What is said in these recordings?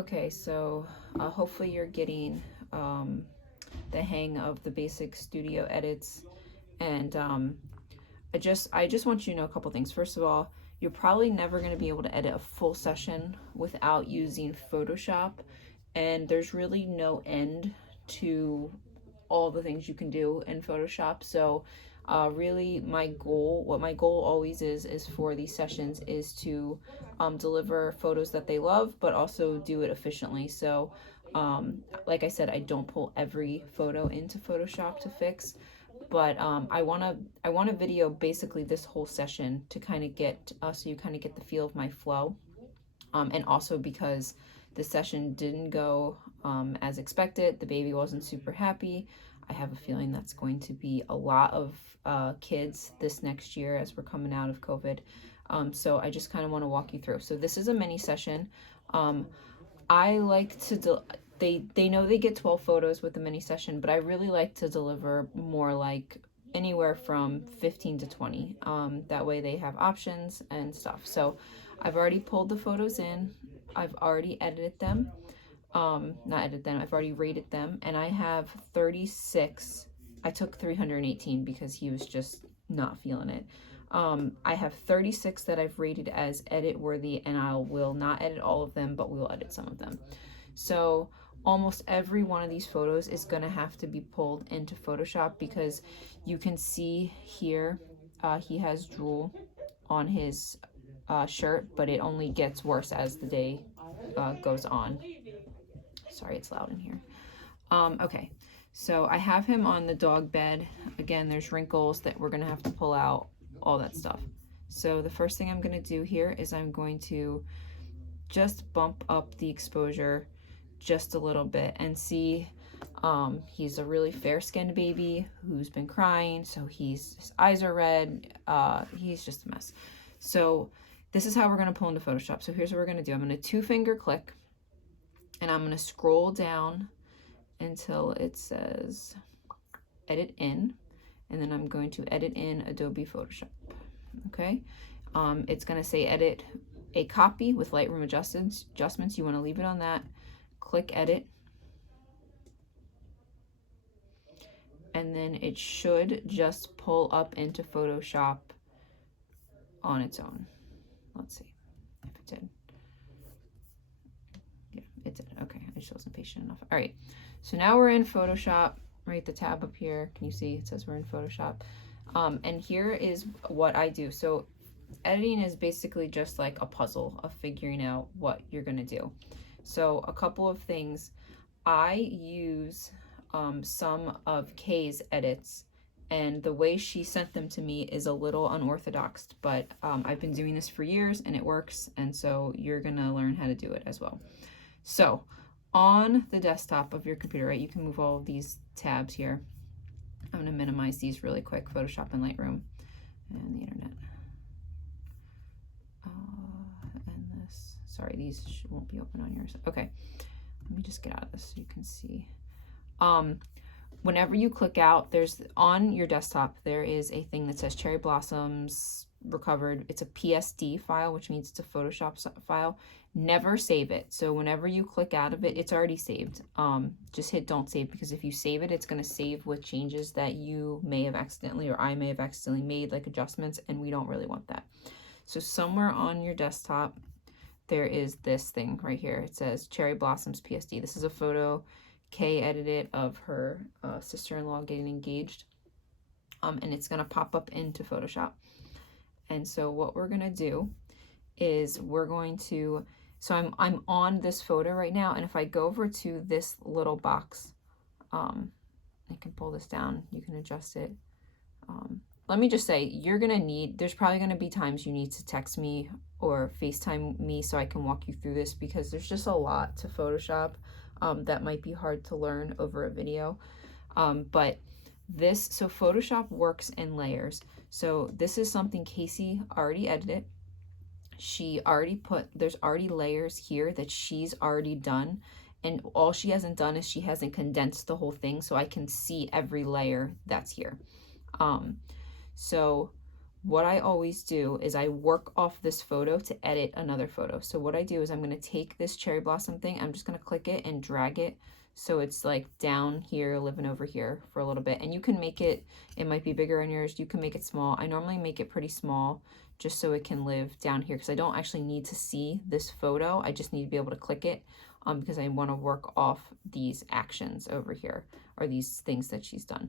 Okay, so hopefully you're getting the hang of the basic studio edits, and I just want you to know a couple things. First of all, you're probably never going to be able to edit a full session without using Photoshop, and there's really no end to all the things you can do in Photoshop. So really what my goal always is for these sessions is to deliver photos that they love, but also do it efficiently. So like I said, I don't pull every photo into Photoshop to fix, but I want to video basically this whole session to kind of get so you kind of get the feel of my flow, and also because the session didn't go as expected. The baby wasn't super happy. I have a feeling that's going to be a lot of kids this next year as we're coming out of COVID. So I just kind of want to walk you through. So this is a mini session. I like to they know they get 12 photos with the mini session, but I really like to deliver more like anywhere from 15 to 20. That way they have options and stuff. So I've already pulled the photos in. I've already edited them. Not edited them, I've already rated them, and I have 36. I took 318 because he was just not feeling it. I have 36 that I've rated as edit worthy, and I will not edit all of them, but we will edit some of them. So almost every one of these photos is going to have to be pulled into Photoshop because you can see here he has drool on his shirt, but it only gets worse as the day goes on. Sorry, it's loud in here. Okay, so I have him on the dog bed. Again, there's wrinkles that we're gonna have to pull out, all that stuff. So the first thing I'm gonna do here is I'm going to just bump up the exposure just a little bit and see. He's a really fair-skinned baby who's been crying, so his eyes are red. He's just a mess. So this is how we're gonna pull into Photoshop. So here's what we're gonna do. I'm gonna 2-finger click, and I'm going to scroll down until it says edit in, and then I'm going to edit in Adobe Photoshop. Okay, it's going to say edit a copy with Lightroom adjustments. You want to leave it on that. Click edit, and then it should just pull up into Photoshop on its own. Let's see if it did. It did. Okay, I just wasn't patient enough. All right, so now we're in Photoshop. Right, the tab up here, can you see it says we're in Photoshop? And here is what I do. So editing is basically just like a puzzle of figuring out what you're gonna do. So a couple of things. I use some of Kay's edits, and the way she sent them to me is a little unorthodox, but I've been doing this for years and it works, and so you're gonna learn how to do it as well. So on the desktop of your computer, right, you can move all of these tabs here. I'm going to minimize these really quick, Photoshop and Lightroom and the internet. And this, sorry, these won't be open on yours. Okay, let me just get out of this so you can see. Whenever you click out, there's on your desktop, there is a thing that says Cherry Blossoms Recovered. It's a PSD file, which means it's a Photoshop file. Never save it. So whenever you click out of it, it's already saved. Just hit don't save, because if you save it, it's going to save with changes that you may have accidentally or I may have accidentally made, like adjustments, and we don't really want that. So somewhere on your desktop, there is this thing right here. It says Cherry Blossoms PSD. This is a photo Kay edited of her sister-in-law getting engaged, and it's going to pop up into Photoshop. And so what we're going to do is we're going to, so I'm on this photo right now, and if I go over to this little box, I can pull this down, you can adjust it. Let me just say, you're going to need, there's probably going to be times you need to text me or FaceTime me so I can walk you through this, because there's just a lot to Photoshop that might be hard to learn over a video. But this, so Photoshop works in layers. So this is something Casey already edited. She already put, there's already layers here that she's already done. And all she hasn't done is she hasn't condensed the whole thing so I can see every layer that's here. So what I always do is I work off this photo to edit another photo. So what I do is I'm going to take this cherry blossom thing, I'm just going to click it and drag it so it's like down here, living over here for a little bit. And you can make it, it might be bigger on yours, you can make it small. I normally make it pretty small just so it can live down here because I don't actually need to see this photo. I just need to be able to click it because I want to work off these actions over here, or these things that she's done.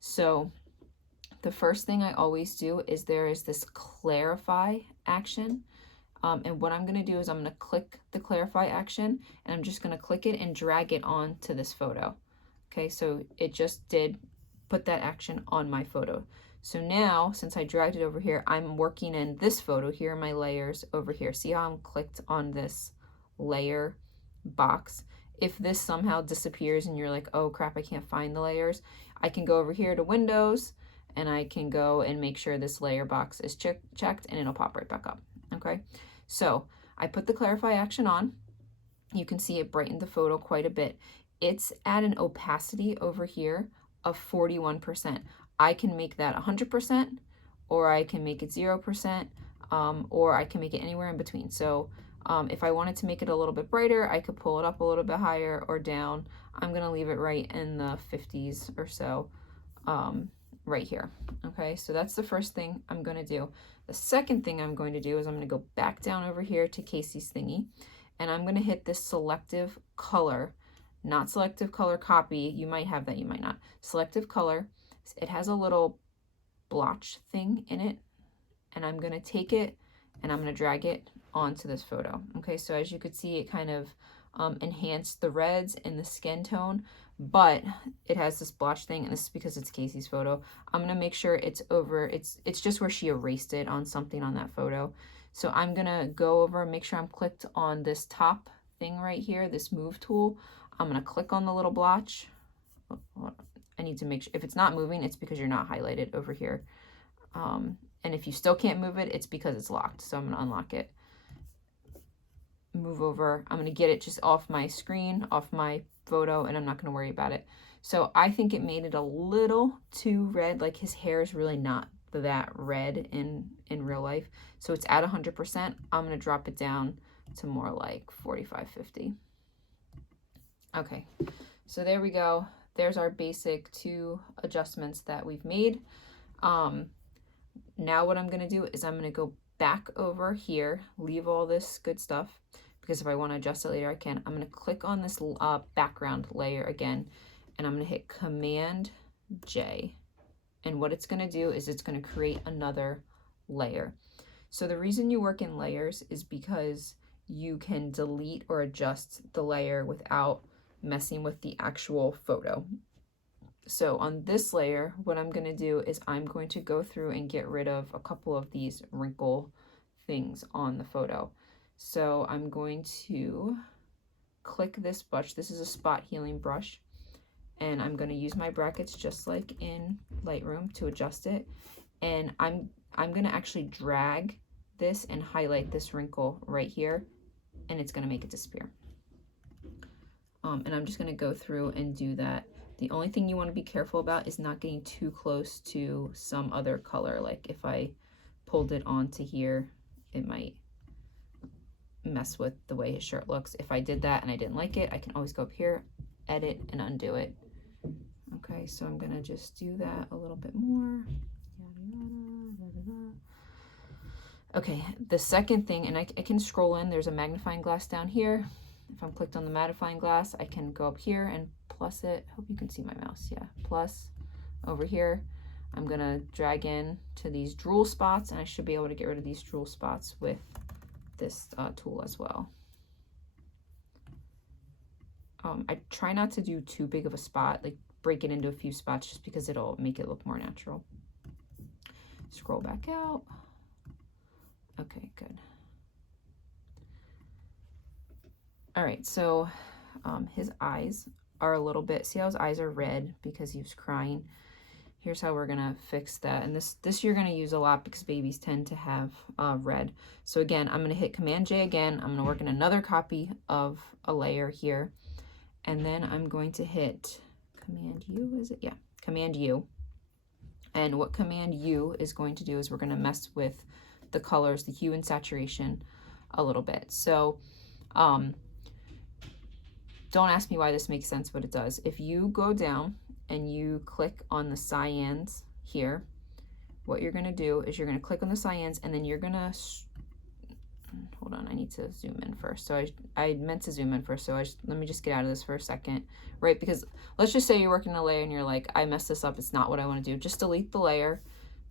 So the first thing I always do is there is this clarify action. And what I'm going to do is I'm going to click the clarify action, and I'm just going to click it and drag it on to this photo. Okay, so it just did put that action on my photo. So now, since I dragged it over here, I'm working in this photo. Here are my layers over here. See how I'm clicked on this layer box? If this somehow disappears and you're like, oh crap, I can't find the layers, I can go over here to Windows, and I can go and make sure this layer box is checked, and it'll pop right back up. Okay, so I put the clarify action on. You can see it brightened the photo quite a bit. It's at an opacity over here of 41%. I can make that 100%, or I can make it 0%, or I can make it anywhere in between. So if I wanted to make it a little bit brighter, I could pull it up a little bit higher or down. I'm gonna leave it right in the 50s or so, right here. Okay, so that's the first thing I'm going to do. The second thing I'm going to do is I'm going to go back down over here to Casey's thingy, and I'm going to hit this selective color, not selective color copy. You might have that, you might not. Selective color. It has a little blotch thing in it, and I'm going to take it and I'm going to drag it onto this photo. Okay, so as you could see, it kind of enhanced the reds and the skin tone, but it has this blotch thing, and this is because it's Casey's photo. I'm gonna make sure it's over, it's just where she erased it on something on that photo. So I'm gonna go over and make sure I'm clicked on this top thing right here, this move tool. I'm gonna click on the little blotch. I need to make sure, if it's not moving, it's because you're not highlighted over here. And if you still can't move it, it's because it's locked. So I'm gonna unlock it. Move over. I'm going to get it just off my screen, off my photo, and I'm not going to worry about it. So I think it made it a little too red. Like his hair is really not that red in real life. So it's at 100%. I'm going to drop it down to more like 45, 50. Okay, so there we go. There's our basic 2 adjustments that we've made. Now what I'm going to do is I'm going to go back over here, leave all this good stuff, because if I want to adjust it later, I can. I'm going to click on this background layer again, and I'm going to hit Command J. And what it's going to do is it's going to create another layer. So the reason you work in layers is because you can delete or adjust the layer without messing with the actual photo. So on this layer, what I'm going to do is I'm going to go through and get rid of a couple of these wrinkle things on the photo. So I'm going to click this brush. This is a spot healing brush, and I'm going to use my brackets just like in Lightroom to adjust it. And I'm going to actually drag this and highlight this wrinkle right here, and it's going to make it disappear. And I'm just going to go through and do that. The only thing you want to be careful about is not getting too close to some other color. Like if I pulled it onto here, it might mess with the way his shirt looks. If I did that and I didn't like it, I can always go up here, edit, and undo it. Okay, so I'm gonna just do that a little bit more. Okay, the second thing, and I can scroll in, there's a magnifying glass down here. If I'm clicked on the magnifying glass, I can go up here and plus it. Hope you can see my mouse. Yeah, plus over here. I'm gonna drag in to these drool spots, and I should be able to get rid of these drool spots with this tool as well. I try not to do too big of a spot, like break it into a few spots, just because it'll make it look more natural. Scroll back out. Okay, good. All right, so his eyes are a little bit, see how his eyes are red because he was crying? Here's how we're gonna fix that. And this you're gonna use a lot because babies tend to have red. So again, I'm gonna hit Command J again. I'm gonna work in another copy of a layer here. And then I'm going to hit Command U, is it? Yeah, Command U. And what Command U is going to do is we're going to mess with the colors, the hue and saturation a little bit. So don't ask me why this makes sense, but it does. If you go down and you click on the cyans here, what you're going to do is you're going to click on the cyans, and then you're going to, hold on, I need to zoom in first. So I meant to zoom in first, so let me just get out of this for a second, right? Because let's just say you're working a layer and you're like, I messed this up, it's not what I want to do. Just delete the layer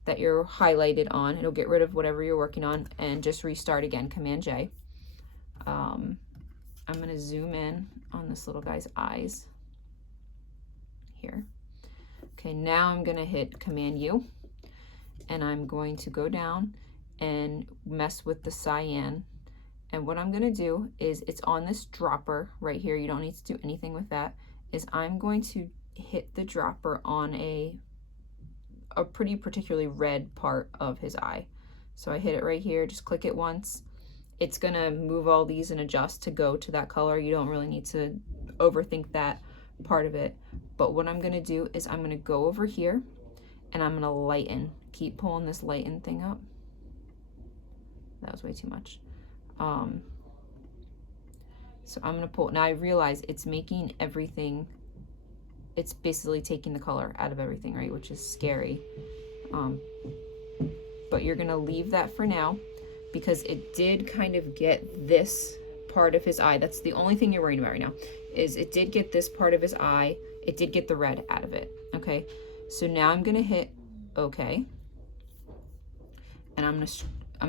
that you're highlighted on. It'll get rid of whatever you're working on, and just restart again, Command J. I'm going to zoom in on this little guy's eyes here. Okay, now I'm going to hit Command U, and I'm going to go down and mess with the cyan. And what I'm going to do is, it's on this dropper right here, you don't need to do anything with that, is I'm going to hit the dropper on a pretty particularly red part of his eye. So I hit it right here, just click it once. It's going to move all these and adjust to go to that color. You don't really need to overthink that part of it. But what I'm going to do is I'm going to go over here and I'm going to lighten. Keep pulling this lighten thing up. That was way too much. So I'm going to pull. Now I realize it's making everything, it's basically taking the color out of everything, right? Which is scary. But you're going to leave that for now, because it did kind of get this part of his eye. That's the only thing you're worried about right now, is it did get this part of his eye. It did get the red out of it. Okay. So now I'm going to hit OK. And I'm going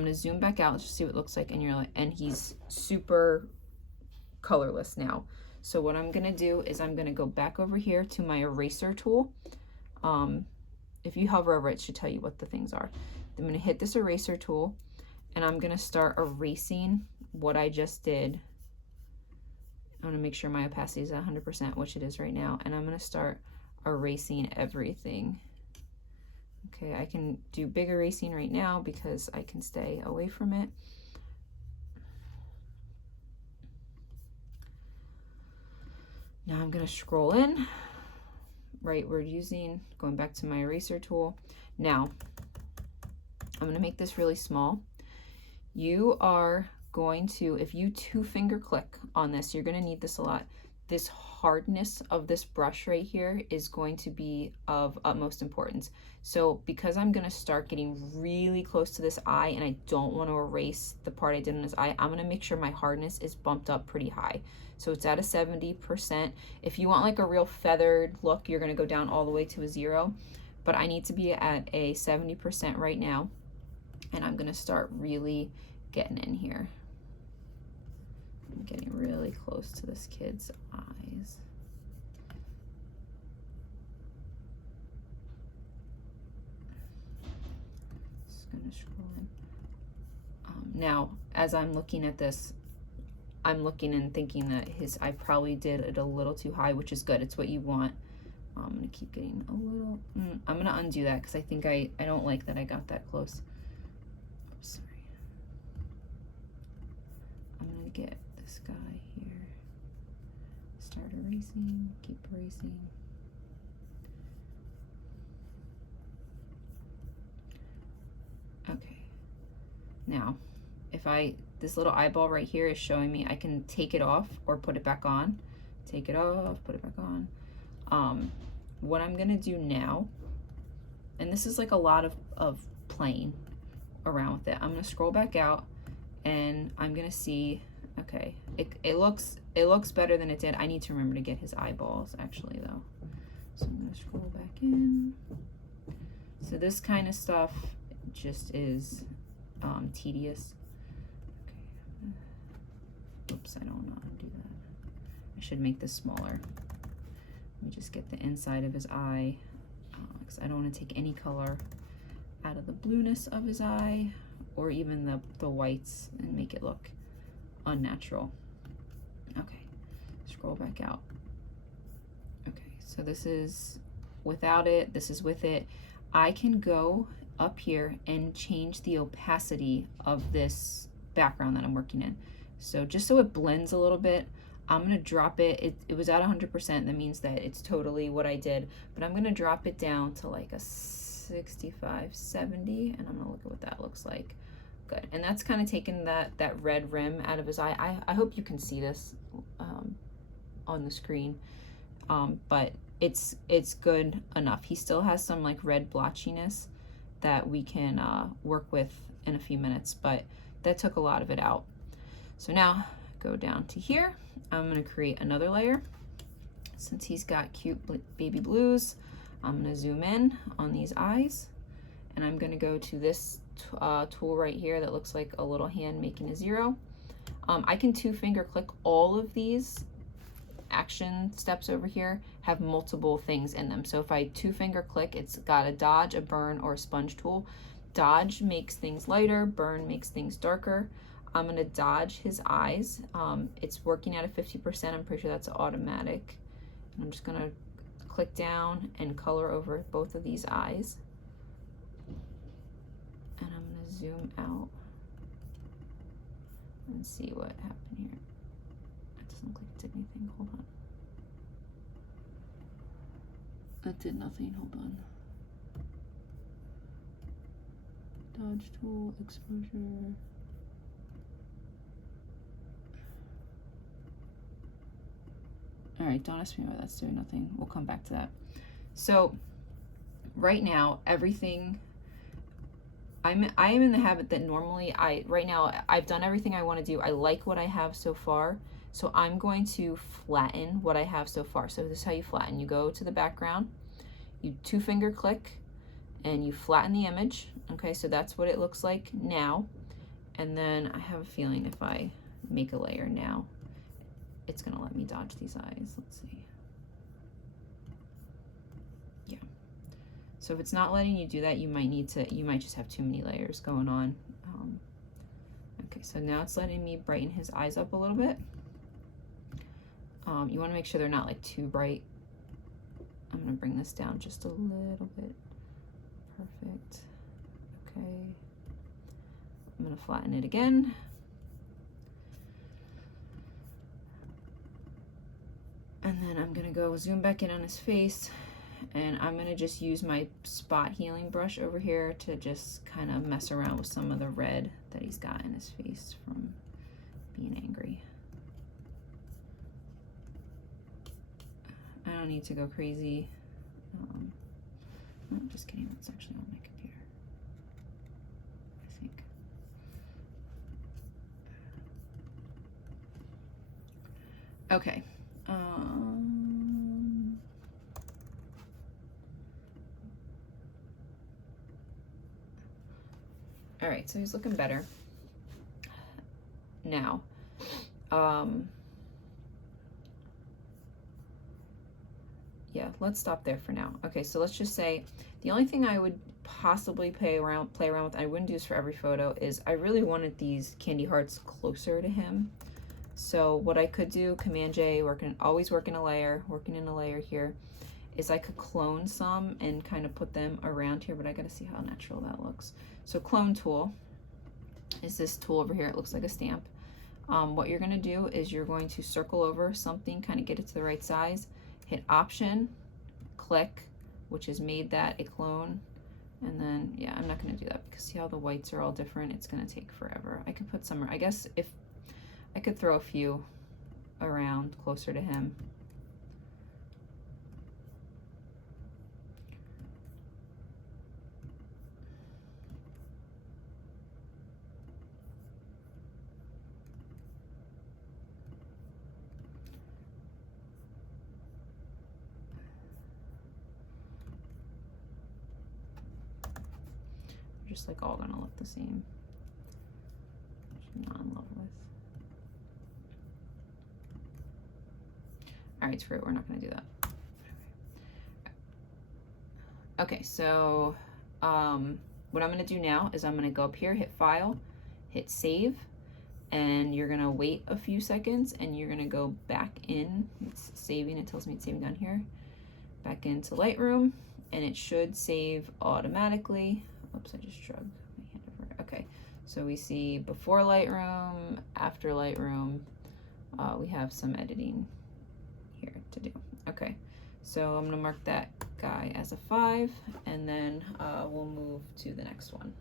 to zoom back out, just see what it looks like. And you're like, and he's super colorless now. So what I'm going to do is I'm going to go back over here to my eraser tool. If you hover over it, it should tell you what the things are. I'm going to hit this eraser tool, and I'm going to start erasing what I just did. I want to make sure my opacity is 100%, which it is right now. And I'm going to start erasing everything. Okay, I can do big erasing right now because I can stay away from it. Now I'm going to scroll in. Right, we're going back to my eraser tool. Now, I'm going to make this really small. You are going to, if you 2-finger click on this, you're going to need this a lot. This hardness of this brush right here is going to be of utmost importance. So because I'm going to start getting really close to this eye and I don't want to erase the part I did in his eye, I'm going to make sure my hardness is bumped up pretty high. So it's at a 70%. If you want like a real feathered look, you're going to go down all the way to a 0. But I need to be at a 70% right now. And I'm going to start really getting in here. I'm getting really close to this kid's eyes. Just going to scroll in. Now, as I'm looking at this, I'm looking and thinking that I probably did it a little too high, which is good. It's what you want. I'm going to keep getting a little, I'm going to undo that because I think I don't like that I got that close. Oops, sorry. I'm going to get this guy here. Start erasing, keep erasing. Okay. Now, if this little eyeball right here is showing me I can take it off or put it back on. Take it off, put it back on. What I'm gonna do now, and this is like a lot of playing around with it. I'm gonna scroll back out and I'm gonna see, okay, it looks better than it did. I need to remember to get his eyeballs actually though. So I'm gonna scroll back in. So this kind of stuff just is tedious. Okay. Oops, I don't know how to do that. I should make this smaller. Let me just get the inside of his eye, because I don't want to take any color out of the blueness of his eye or even the whites and make it look unnatural. Okay, scroll back out. Okay, so this is without it, this is with it. I can go up here and change the opacity of this background that I'm working in. So just so it blends a little bit, I'm going to drop it. It was at 100%. That means that it's totally what I did. But I'm going to drop it down to like a 65, 70, and I'm gonna look at what that looks like. Good. And that's kind of taken that red rim out of his eye. I hope you can see this on the screen, but it's good enough. He still has some like red blotchiness that we can work with in a few minutes, but that took a lot of it out. So now go down to here. I'm going to create another layer. Since he's got cute baby blues, I'm going to zoom in on these eyes, and I'm going to go to this tool right here that looks like a little hand making a zero. I can 2-finger click. All of these action steps over here have multiple things in them. So if I 2-finger click, it's got a dodge, a burn, or a sponge tool. Dodge makes things lighter, burn makes things darker. I'm going to dodge his eyes. It's working at a 50%. I'm pretty sure that's automatic. And I'm just going to click down and color over both of these eyes. And I'm going to zoom out and see what happened here. It doesn't look like it did anything. Hold on. That did nothing. Hold on. Dodge tool, exposure. All right, don't ask me why that's doing nothing. We'll come back to that. So right now, everything, I am in the habit that normally right now I've done everything I want to do. I like what I have so far. So I'm going to flatten what I have so far. So this is how you flatten. You go to the background, you 2-finger click, and you flatten the image. Okay, so that's what it looks like now. And then I have a feeling if I make a layer now, it's gonna let me dodge these eyes. Let's see. Yeah. So if it's not letting you do that, you might just have too many layers going on. Okay, so now it's letting me brighten his eyes up a little bit. You wanna make sure they're not like too bright. I'm gonna bring this down just a little bit. Perfect. Okay. I'm gonna flatten it again. And then I'm gonna go zoom back in on his face, and I'm gonna just use my spot healing brush over here to just kind of mess around with some of the red that he's got in his face from being angry. I don't need to go crazy. No, just kidding, that's actually on my computer, I think. Okay. All right, so he's looking better now. Yeah, let's stop there for now. Okay, so let's just say the only thing I would possibly play around with, I wouldn't do this for every photo, is I really wanted these candy hearts closer to him. So what I could do, Command J, always working in a layer here, is I could clone some and kind of put them around here, but I gotta see how natural that looks. So clone tool is this tool over here. It looks like a stamp. What you're gonna do is you're going to circle over something, kind of get it to the right size, hit Option, click, which has made that a clone. And then, yeah, I'm not gonna do that because see how the whites are all different? It's gonna take forever. I could put some, I guess if I could throw a few around closer to him. Just like all gonna look the same, which I'm not in love with. All right, screw it, we're not gonna do that. Okay, so what I'm gonna do now is I'm gonna go up here, hit File, hit Save, and you're gonna wait a few seconds and you're gonna go back in. It's saving, it tells me it's saving down here. Back into Lightroom, and it should save automatically. Oops, I just shrugged my hand over it. Okay, so we see before Lightroom, after Lightroom. We have some editing here to do. Okay, so I'm gonna mark that guy as a 5, and then we'll move to the next one.